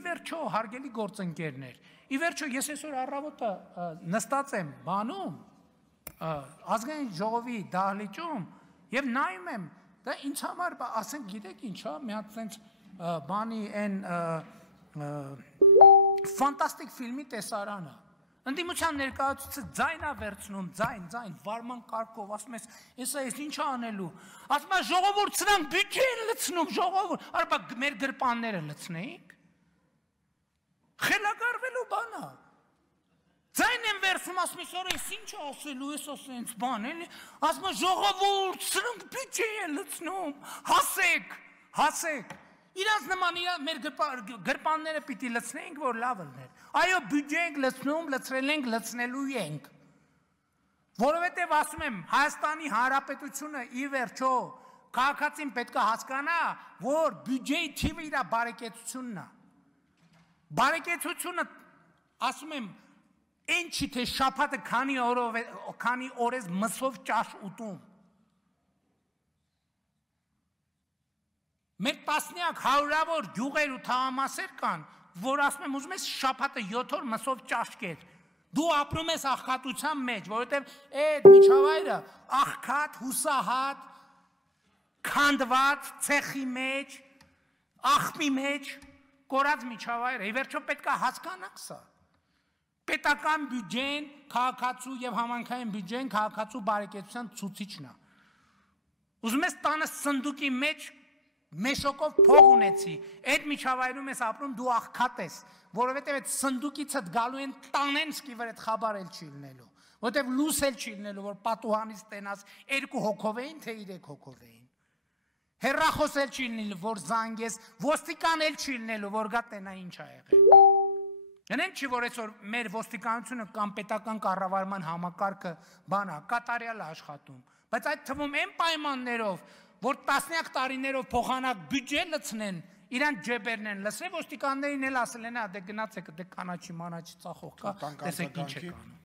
Իվերջո հարգելի գործընկերներ, իվերջո ես այսօր առավոտը նստած եմ բանում ազգային ժողովի դահլիճում եւ նայում եմ, դա ինձ համար ասենք գիտեք ինչա, մի հատ sense բանի այն ֆանտաստիկ ֆիլմի տեսարանը։ Ընդդիմության ներկայացուցիչը ձայնա վերցնում, ձայն, վարման կարգով, ասում ես, հեսա ես ինչ անելու։ Ասում է ժողովուրդ սրանք բյուջե են լցնում, ժողովուրդ, արբա մեր գրպանները լցնեինք։ Խելագարվելու բան է։ Ձայն են վերցնում, ասում ես, արա ես ինչ ասելու, ես ասենց բան, էլի։ Ասում է ժողովուրդ, սրանք բյուջե են լցնում, հասեք։ Իրանց նման մեր գրպանները պիտի լցնեինք, որ լավ լներ։ Այո, բյուջե ենք լցնում, լցրել ենք, լցնելու ենք։ Որովհետև ասում եմ, Հայաստանի Հանրապետությունը ի վերջո քաղաքացին պետք է հասկանա, որ բյուջեի թիվը իր բարեկեցությունն է։ Բարեկեցությունը, ասում եմ, այն չի թե շաբաթը քանի օր ես մսով ճաշ ուտում։ Մեր տասնյակ հարյուրավոր գյուղեր ու թաղամասեր կան, որ ասում եմ ուզում ես շաբաթը 7 օր մսով ճաշ կեր։ Դու ապրում ես աղքատության մեջ, որովհետև այդ միջավայրը աղքատ, հուսահատ, քանդված, ցեխի մեջ, աղբի մեջ կորած միջավայր է։ Ի վերջո պետք է հասկանանք սա։ Պետական բյուջեն, քաղաքացու եւ համայնքային բյուջեն քաղաքացու բարեկեցության ցուցիչն է։ Ուզում ես տանը սնդուկի մեջ մեշոկով փող ունեցի, այդ միջավայրում ես ապրում, դու աղքատ ես, որովհետև այդ սնդուկիցդ գալու են տանեն սկի վր այդ խաբար էլ չի լինելու, որովհետև լույս էլ չի լինելու, որ պատուհանից տենաս 2 հոգով էին, թե 3 հոգով էին, հեռախոս էլ չի լինելու, որ զանգես, ոստիկան էլ չի լինելու, որ գա տենա ինչ ա եղել։ Գնենք չի, որ այսօր մեր ոստիկանությունը կամ պետական կառավարման համակարգը բանա, կատարյալ աշխատում, բայց այդ թվում են պայմաններով, որ տասնյակ տարիներով փոխանակ բյուջե լցնեն, իրանք ջեբերն են լսել, ոստիկաններին էլ ասել են, դե գնացեք, դե կանաչի մանաչի ծախող կա, տեսեք ինչ եք անում։